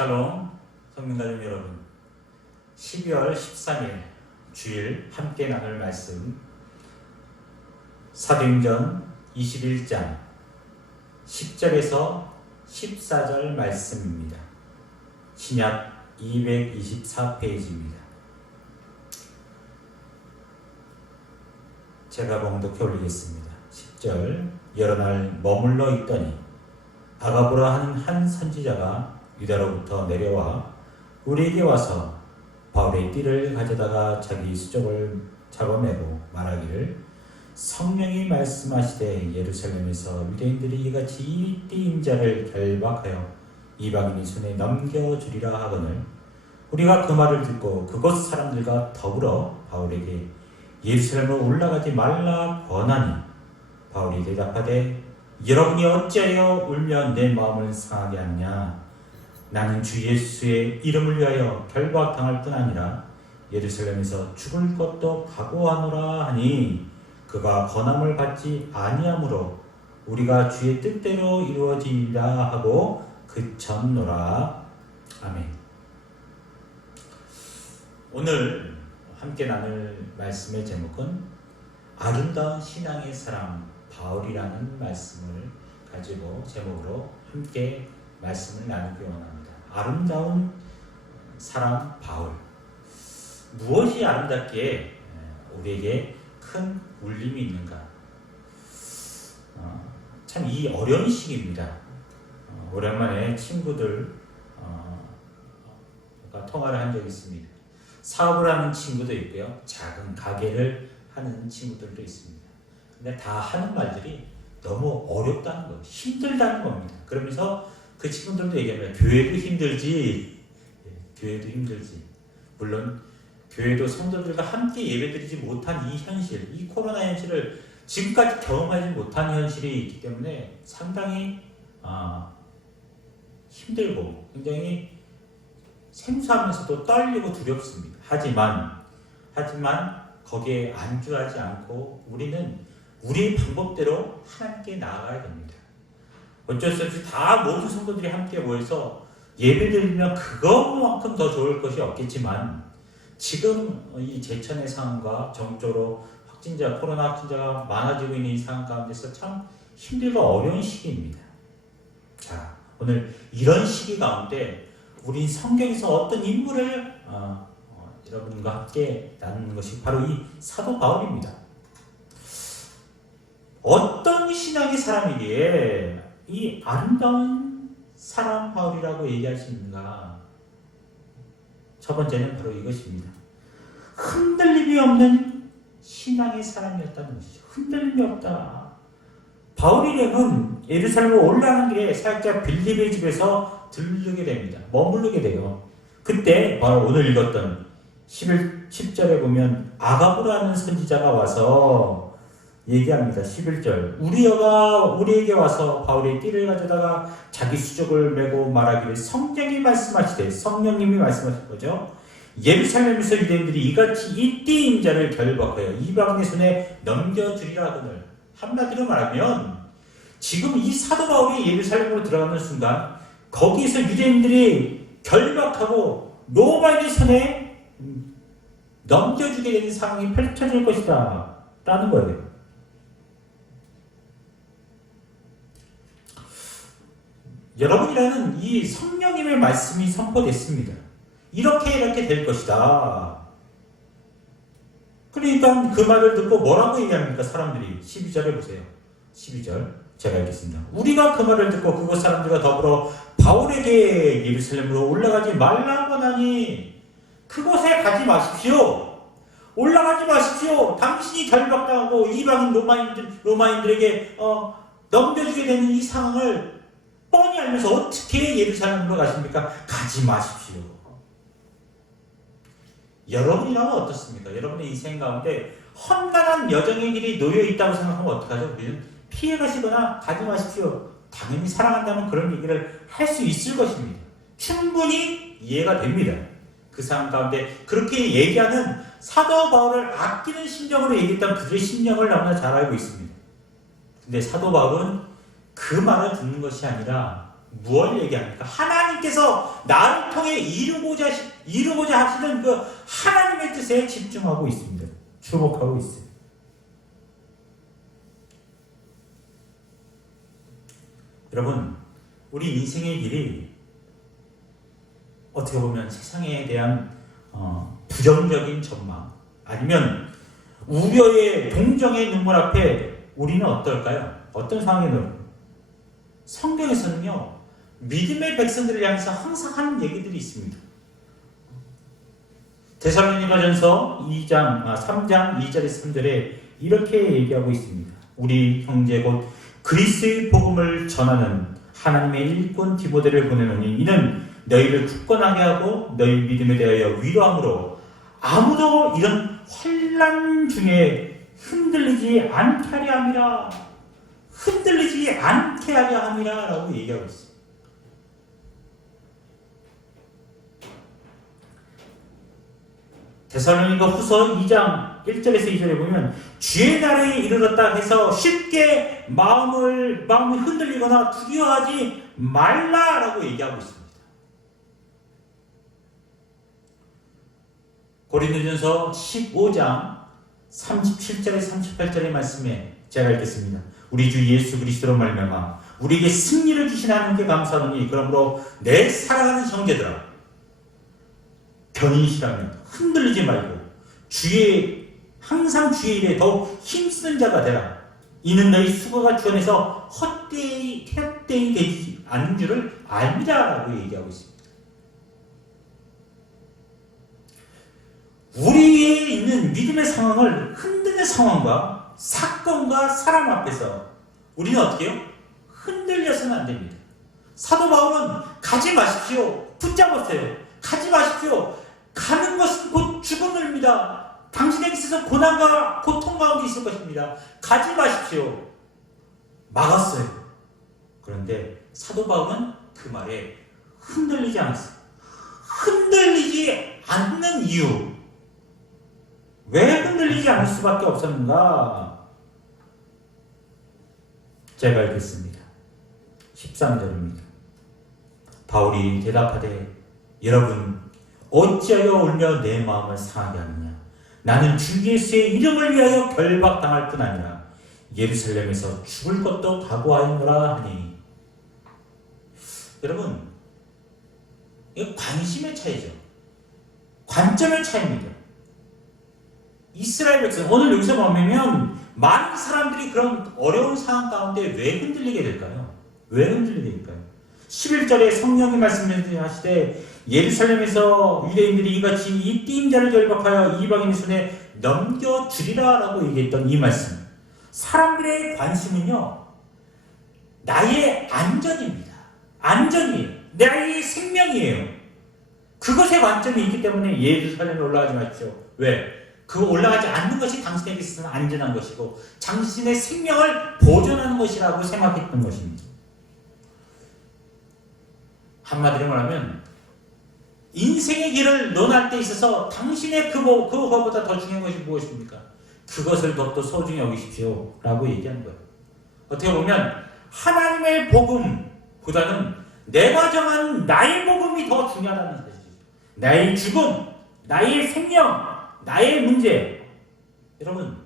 샬롬 성민가족 여러분, 12월 13일 주일 함께 나눌 말씀 사도행전 21장 10절에서 14절 말씀입니다. 신약 224페이지입니다. 제가 봉독해 올리겠습니다. 10절. 여러 날 머물러 있더니 아가보라 하는 한 선지자가 유다로부터 내려와 우리에게 와서 바울의 띠를 가져다가 자기 수족을 잡아매고 말하기를, 성령이 말씀하시되 예루살렘에서 유대인들이 이같이 이 띠 임자를 결박하여 이방인의 손에 넘겨주리라 하거늘, 우리가 그 말을 듣고 그곳 사람들과 더불어 바울에게 예루살렘으로 올라가지 말라 권하니, 바울이 대답하되 여러분이 어찌하여 울며 내 마음을 상하게 하느냐. 나는 주 예수의 이름을 위하여 결박당할 뿐 아니라 예루살렘에서 죽을 것도 각오하노라 하니, 그가 권함을 받지 아니하므로 우리가 주의 뜻대로 이루어지리라 하고 그쳤노라. 아멘. 오늘 함께 나눌 말씀의 제목은 아름다운 신앙의 사람 바울이라는 말씀을 가지고 제목으로 함께 말씀을 나누기 원합니다. 아름다운 사람 바울. 무엇이 아름답기에 우리에게 큰 울림이 있는가? 참 이 어려운 시기입니다. 오랜만에 친구들 통화를 한 적이 있습니다. 사업을 하는 친구도 있고요, 작은 가게를 하는 친구들도 있습니다. 근데 다 하는 말들이 너무 어렵다는 거예요. 힘들다는 겁니다. 그러면서 그 친구들도 얘기합니다. 교회도 힘들지. 교회도 힘들지. 물론 교회도 성도들과 함께 예배드리지 못한 이 현실, 이 코로나 현실을 지금까지 경험하지 못한 현실이 있기 때문에 상당히 힘들고 굉장히 생소하면서도 떨리고 두렵습니다. 하지만 거기에 안주하지 않고 우리는 우리의 방법대로 하나님께 나아가야 됩니다. 어쩔 수 없이 다 모든 성도들이 함께 모여서 예배드리면 그것만큼 더 좋을 것이 없겠지만, 지금 이 제천의 상황과 전적으로 코로나 확진자가 많아지고 있는 이 상황 가운데서 참 힘들고 어려운 시기입니다. 자, 오늘 이런 시기 가운데 우리 성경에서 어떤 인물을 여러분과 함께 나누는 것이 바로 이 사도 바울입니다. 어떤 신앙의 사람이기에 이 아름다운 사람 바울이라고 얘기할 수 있는가? 첫 번째는 바로 이것입니다. 흔들림이 없는 신앙의 사람이었다는 것이죠. 흔들림이 없다. 바울이라면 예루살렘으로 올라가는 길에 사역자 빌립의 집에서 들르게 됩니다. 머무르게 돼요. 그때 바로 오늘 읽었던 10절에 보면 아가보라는 선지자가 와서 얘기합니다. 11절. 우리에게 와서 바울의 띠를 가져다가 자기 수족을 메고 말하기를, 성령이 말씀하시되, 성령님이 말씀하신 거죠. 예루살렘에서 유대인들이 이같이 이 띠 임자를 결박하여 이방인의 손에 넘겨주리라 하거늘. 한마디로 말하면 지금 이 사도 바울이 예루살렘으로 들어가는 순간 거기에서 유대인들이 결박하고 로마인의 손에 넘겨주게 되는 상황이 펼쳐질 것이다 라는 거예요. 여러분이라는 이 성령님의 말씀이 선포됐습니다. 이렇게 될 것이다. 그러니까 그 말을 듣고 뭐라고 얘기합니까? 사람들이 12절에 보세요. 12절 제가 읽겠습니다. 우리가 그 말을 듣고 그곳 사람들과 더불어 바울에게 예루살렘으로 올라가지 말라고 하니, 그곳에 가지 마십시오. 올라가지 마십시오. 당신이 결박당하고 이방인 로마인들에게 넘겨주게 되는 이 상황을 뻔히 알면서 어떻게 예루살렘으로 가십니까? 가지 마십시오. 여러분이라면 어떻습니까? 여러분의 인생 가운데 험난한 여정의 길이 놓여 있다고 생각하면 어떡하죠? 우리는 피해 가시거나 가지 마십시오. 당연히 사랑한다면 그런 얘기를 할 수 있을 것입니다. 충분히 이해가 됩니다. 그 상황 가운데 그렇게 얘기하는 사도 바울을 아끼는 심정으로 얘기했던 그들의 심정을 너무나 잘 알고 있습니다. 근데 사도 바울은 그 말을 듣는 것이 아니라 무엇을 얘기합니까? 하나님 하나님께서 나를 통해 이루고자 하시는 그 하나님의 뜻에 집중하고 있습니다. 주목하고 있어요. 여러분, 우리 인생의 길이 어떻게 보면 세상에 대한 부정적인 전망, 아니면 우려의 동정의 눈물 앞에 우리는 어떨까요? 어떤 상황에 놓을까요? 성경에서는요, 믿음의 백성들을 향해서 항상 하는 얘기들이 있습니다. 데살로니가전서 3장 2절에서 3절에 이렇게 얘기하고 있습니다. 우리 형제 곧 그리스도의 복음을 전하는 하나님의 일꾼 디모데를 보내노니 이는 너희를 굳건하게 하고 너희 믿음에 대하여 위로함으로 아무도 이런 환난 중에 흔들리지 않게 하려 함이라. 흔들리지 않게 하려 함이라 라고 얘기하고 있어요. 데살로니가 후서 2장 1절에서 2절에 보면 주의 날에 이르렀다 해서 쉽게 마음이 흔들리거나 두려워하지 말라라고 얘기하고 있습니다. 고린도전서 15장 37절에 38절의 말씀에 제가 읽겠습니다. 우리 주 예수 그리스도로 말미암아 우리에게 승리를 주신 하나님께 감사하노니 그러므로 내 사랑하는 형제들아 견인이시라면 흔들리지 말고 항상 주의 일에 더욱 힘쓰는 자가 되라. 이는 너희 수고가 주 안에서 헛되이 되지 않는 줄을 알미라 라고 얘기하고 있습니다. 우리에 있는 믿음의 상황을 흔드는 상황과 사건과 사람 앞에서 우리는 어떻게 해요? 흔들려서는 안 됩니다. 사도 바울은 가지 마십시오. 붙잡았어요. 가지 마십시오. 가는 것은 곧 죽음입니다. 당신에게 있어서 고난과 고통 가운데 있을 것입니다. 가지 마십시오. 막았어요. 그런데 사도 바울은 그 말에 흔들리지 않았어요. 흔들리지 않는 이유. 왜 흔들리지 않을 수밖에 없었는가? 제가 읽겠습니다. 13절입니다. 바울이 대답하되 여러분 어찌하여 울며 내 마음을 상하게 하느냐? 나는 주 예수의 이름을 위하여 결박당할 뿐 아니라 예루살렘에서 죽을 것도 각오하였노라 하니. 여러분, 이거 관심의 차이죠. 관점의 차이입니다. 이스라엘 백성, 오늘 여기서 보면 많은 사람들이 그런 어려운 상황 가운데 왜 흔들리게 될까요? 왜 흔들리게 될까요? 11절에 성령이 말씀하시되 예루살렘에서 유대인들이 이같이 이 띠임자를 결박하여 이방인의 손에 넘겨주리라 라고 얘기했던 이 말씀. 사람들의 관심은요, 나의 안전입니다. 안전이에요. 나의 생명이에요. 그것에 관점이 있기 때문에 예루살렘에 올라가지 마십시오. 왜? 그 올라가지 않는 것이 당신에게 있어서는 안전한 것이고 당신의 생명을 보존하는 것이라고 생각했던 것입니다. 한마디로 말하면 인생의 길을 논할 때 있어서 당신의 그거보다 더 중요한 것이 무엇입니까? 그것을 더욱더 소중히 여기십시오 라고 얘기하는 거예요. 어떻게 보면 하나님의 복음보다는 내가 정한 나의 복음이 더 중요하다는 사실이죠. 나의 죽음, 나의 생명, 나의 문제. 여러분,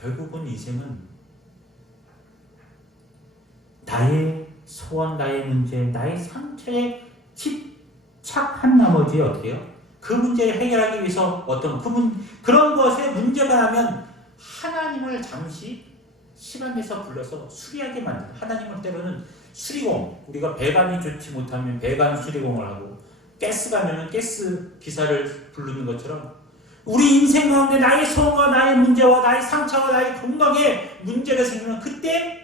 결국은 인생은 나의 소원, 나의 문제, 나의 상처에 집착한 나머지 어떻게 해요? 그 문제를 해결하기 위해서 그런 것에 문제가 나면 하나님을 잠시 시간 내서 불러서 수리하게 만드는, 하나님을 때로는 수리공, 우리가 배관이 좋지 못하면 배관 수리공을 하고 가스 가면은 가스 기사를 부르는 것처럼 우리 인생 가운데 나의 소원과 나의 문제와 나의 상처와 나의 건강에 문제가 생기면 그때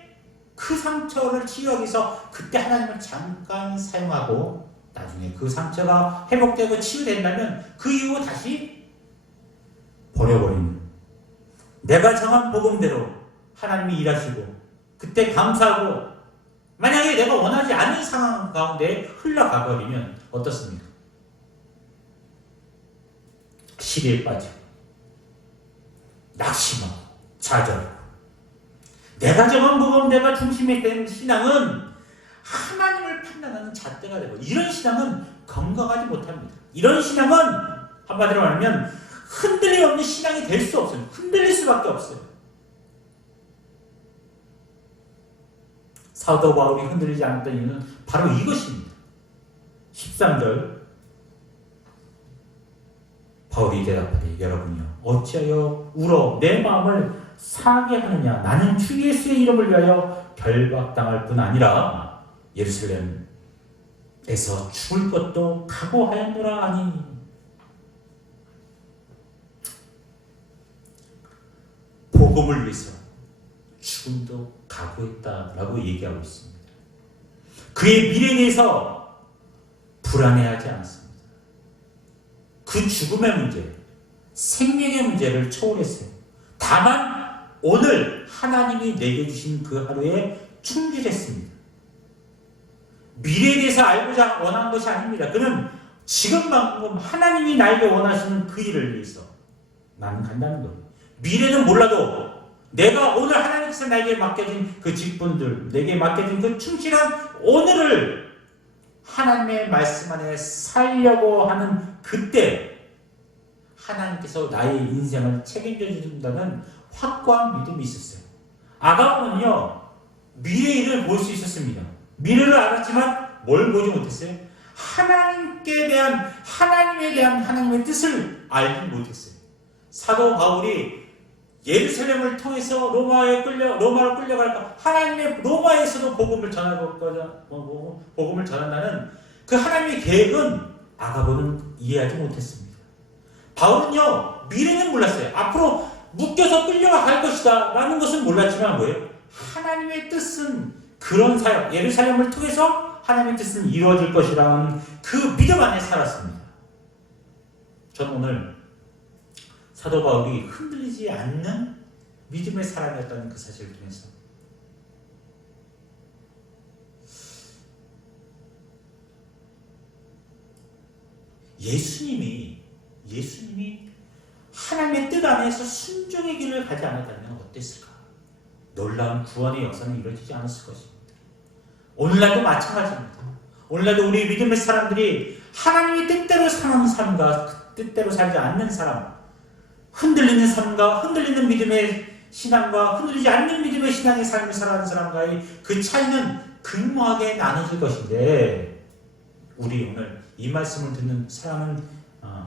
그 상처를 치유하기 위해서 그때 하나님을 잠깐 사용하고 나중에 그 상처가 회복되고 치유된다면 그 이후 다시 버려버리는, 내가 정한 복음대로 하나님이 일하시고 그때 감사하고, 만약에 내가 원하지 않는 상황 가운데 흘러가버리면 어떻습니까? 시리에 빠지고 낙심하고 좌절하고 내가 정언보고 내가 중심이 된 신앙은 하나님을 판단하는 잣대가 되고 이런 신앙은 건강하지 못합니다. 이런 신앙은 한마디로 말하면 흔들림 없는 신앙이 될 수 없어요. 흔들릴 수밖에 없어요. 사도 바울이 흔들리지 않았던 이유는 바로 이것입니다. 13절 바울이 대답하되 여러분이요 어찌하여 울어 내 마음을 상하게 하느냐. 나는 주 예수의 이름을 위하여 결박당할 뿐 아니라 예루살렘에서 죽을 것도 각오하였노라 하니. 복음을 위해서 죽음도 각오했다라고 얘기하고 있습니다. 그의 미래에 대해서 불안해하지 않았습니다. 그 죽음의 문제, 생명의 문제를 초월했어요. 다만 오늘 하나님이 내게 주신 그 하루에 충실했습니다. 미래에 대해서 알고자 원한 것이 아닙니다. 그는 지금만큼 하나님이 나에게 원하시는 그 일을 위해서 나는 간다는 거예요. 미래는 몰라도 내가 오늘 하나님께서 나에게 맡겨진 그 직분들, 내게 맡겨진 그 충실한 오늘을 하나님의 말씀 안에 살려고 하는 그때 하나님께서 나의 인생을 책임져 준다는 확고한 믿음이 있었어요. 아가보는요 미래의 일을 볼 수 있었습니다. 미래를 알았지만 뭘 보지 못했어요? 하나님에 대한 하나님의 뜻을 알지 못했어요. 사도 바울이 예루살렘을 통해서 로마로 끌려갈까 하나님의 로마에서도 복음을 전한다는 그 하나님의 계획은 아가보는 이해하지 못했습니다. 바울은요 미래는 몰랐어요. 앞으로 묶여서 끌려갈 것이다 라는 것은 몰랐지만 뭐예요? 하나님의 뜻은 그런 사역, 예루살렘을 통해서 하나님의 뜻은 이루어질 것이라는 그 믿음 안에 살았습니다. 저는 오늘 사도 바울이 흔들리지 않는 믿음의 사람이었다는 그 사실을 통해서 예수님이 하나님의 뜻 안에서 순종의 길을 가지 않았다면 어땠을까? 놀라운 구원의 역사는 이루어지지 않았을 것입니다. 오늘날도 마찬가지입니다. 오늘날도 우리 믿음의 사람들이 하나님의 뜻대로 사는 삶과 뜻대로 살지 않는 사람, 흔들리는 삶과 흔들리는 믿음의 신앙과 흔들리지 않는 믿음의 신앙의 삶을 살아가는 사람과의 그 차이는 극명하게 나눠질 것인데 우리 오늘 이 말씀을 듣는 사랑하는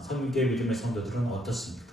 성령교회 믿음의 성도들은 어떻습니까?